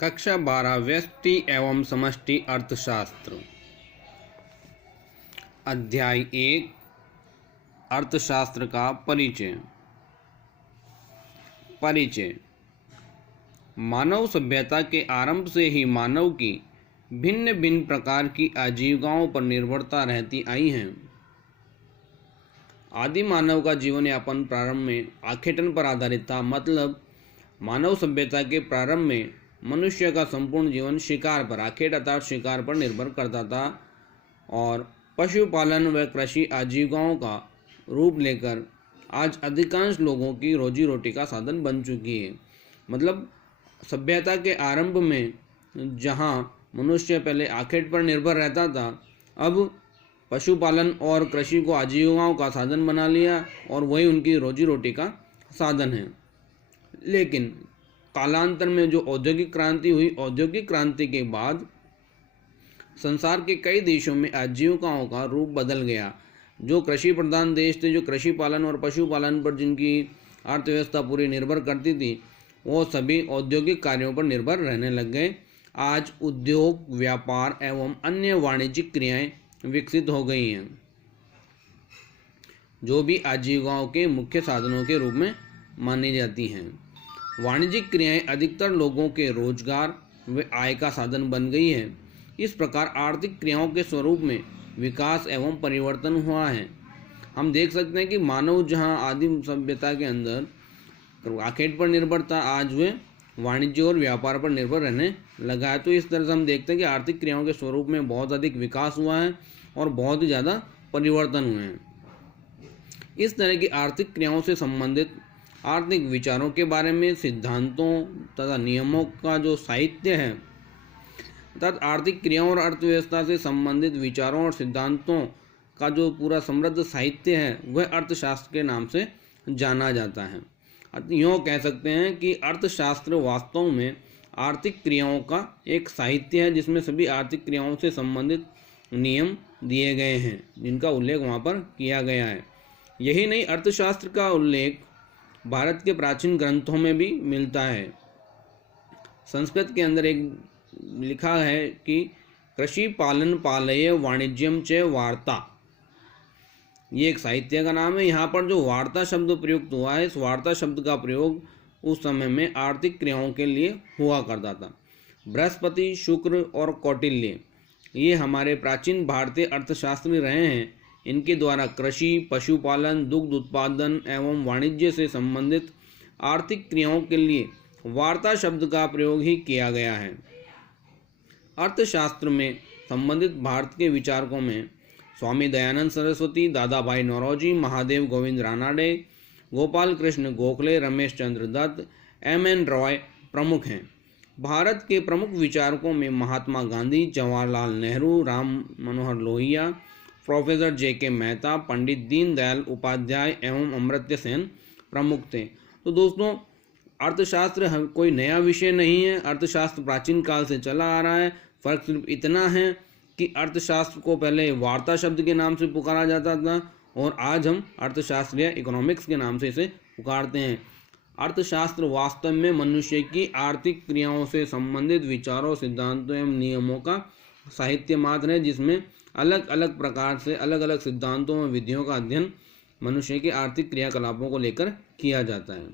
कक्षा 12 व्यष्टि एवं समष्टि अर्थशास्त्र। अध्याय 1 अर्थशास्त्र का परिचय। परिचय। मानव सभ्यता के आरंभ से ही मानव की भिन्न भिन्न प्रकार की आजीविकाओं पर निर्भरता रहती आई है। आदि मानव का जीवन यापन प्रारंभ में आखेटन पर आधारित था। मतलब मानव सभ्यता के प्रारंभ में मनुष्य का संपूर्ण जीवन शिकार पर, आखेट अर्थात शिकार पर निर्भर करता था और पशुपालन व कृषि आजीविकाओं का रूप लेकर आज अधिकांश लोगों की रोजी रोटी का साधन बन चुकी है। मतलब सभ्यता के आरंभ में जहाँ मनुष्य पहले आखेट पर निर्भर रहता था, अब पशुपालन और कृषि को आजीविकाओं का साधन बना लिया और वही उनकी रोजी रोटी का साधन है। लेकिन कालांतर में जो औद्योगिक क्रांति हुई, औद्योगिक क्रांति के बाद संसार के कई देशों में आजीविकाओं का रूप बदल गया। जो कृषि प्रधान देश थे, जो कृषि पालन और पशुपालन पर जिनकी अर्थव्यवस्था पूरी निर्भर करती थी, वो सभी औद्योगिक कार्यों पर निर्भर रहने लग गए। आज उद्योग, व्यापार एवं अन्य वाणिज्यिक क्रियाएं विकसित हो गई हैं, जो भी आजीविकाओं के मुख्य साधनों के रूप में मानी जाती हैं। वाणिज्यिक क्रियाएं अधिकतर लोगों के रोजगार व आय का साधन बन गई है। इस प्रकार आर्थिक क्रियाओं के स्वरूप में विकास एवं परिवर्तन हुआ है। हम देख सकते हैं कि मानव जहां आदिम सभ्यता के अंदर आखेट पर निर्भर था, आज वे वाणिज्य और व्यापार पर निर्भर रहने लगा है। तो इस तरह से हम देखते हैं कि आर्थिक क्रियाओं के स्वरूप में बहुत अधिक विकास हुआ है और बहुत ही ज़्यादा परिवर्तन हुए हैं। इस तरह की आर्थिक क्रियाओं से संबंधित आर्थिक विचारों के बारे में, सिद्धांतों तथा नियमों का जो साहित्य है, अर्थात आर्थिक क्रियाओं और अर्थव्यवस्था से संबंधित विचारों और सिद्धांतों का जो पूरा समृद्ध साहित्य है, वह अर्थशास्त्र के नाम से जाना जाता है। यूँ कह सकते हैं कि अर्थशास्त्र वास्तव में आर्थिक क्रियाओं का एक साहित्य है, जिसमें सभी आर्थिक क्रियाओं से संबंधित नियम दिए गए हैं, जिनका उल्लेख वहाँ पर किया गया है। यही नहीं, अर्थशास्त्र का उल्लेख भारत के प्राचीन ग्रंथों में भी मिलता है। संस्कृत के अंदर एक लिखा है कि कृषि पालन पालय वाणिज्यम च वार्ता, ये एक साहित्य का नाम है। यहाँ पर जो वार्ता शब्द प्रयुक्त हुआ है, इस वार्ता शब्द का प्रयोग उस समय में आर्थिक क्रियाओं के लिए हुआ करता था। बृहस्पति, शुक्र और कौटिल्य, ये हमारे प्राचीन भारतीय अर्थशास्त्री रहे हैं। इनके द्वारा कृषि, पशुपालन, दुग्ध उत्पादन एवं वाणिज्य से संबंधित आर्थिक क्रियाओं के लिए वार्ता शब्द का प्रयोग ही किया गया है। अर्थशास्त्र में संबंधित भारत के विचारकों में स्वामी दयानंद सरस्वती, दादा भाई नौरोजी, महादेव गोविंद रानाडे, गोपाल कृष्ण गोखले, रमेश चंद्र दत्त, M.N. रॉय प्रमुख हैं। भारत के प्रमुख विचारकों में महात्मा गांधी, जवाहरलाल नेहरू, राम मनोहर लोहिया, प्रोफेसर J.K. मेहता, पंडित दीनदयाल उपाध्याय एवं अमर्त्य सेन प्रमुख थे। तो दोस्तों, अर्थशास्त्र कोई नया विषय नहीं है। अर्थशास्त्र प्राचीन काल से चला आ रहा है। फर्क सिर्फ इतना है कि अर्थशास्त्र को पहले वार्ता शब्द के नाम से पुकारा जाता था और आज हम अर्थशास्त्र या इकोनॉमिक्स के नाम से इसे पुकारते हैं। अर्थशास्त्र वास्तव में मनुष्य की आर्थिक क्रियाओं से संबंधित विचारों, सिद्धांतों एवं नियमों का साहित्य मात्र है, जिसमें अलग अलग प्रकार से अलग अलग सिद्धांतों और विधियों का अध्ययन मनुष्य के आर्थिक क्रियाकलापों को लेकर किया जाता है।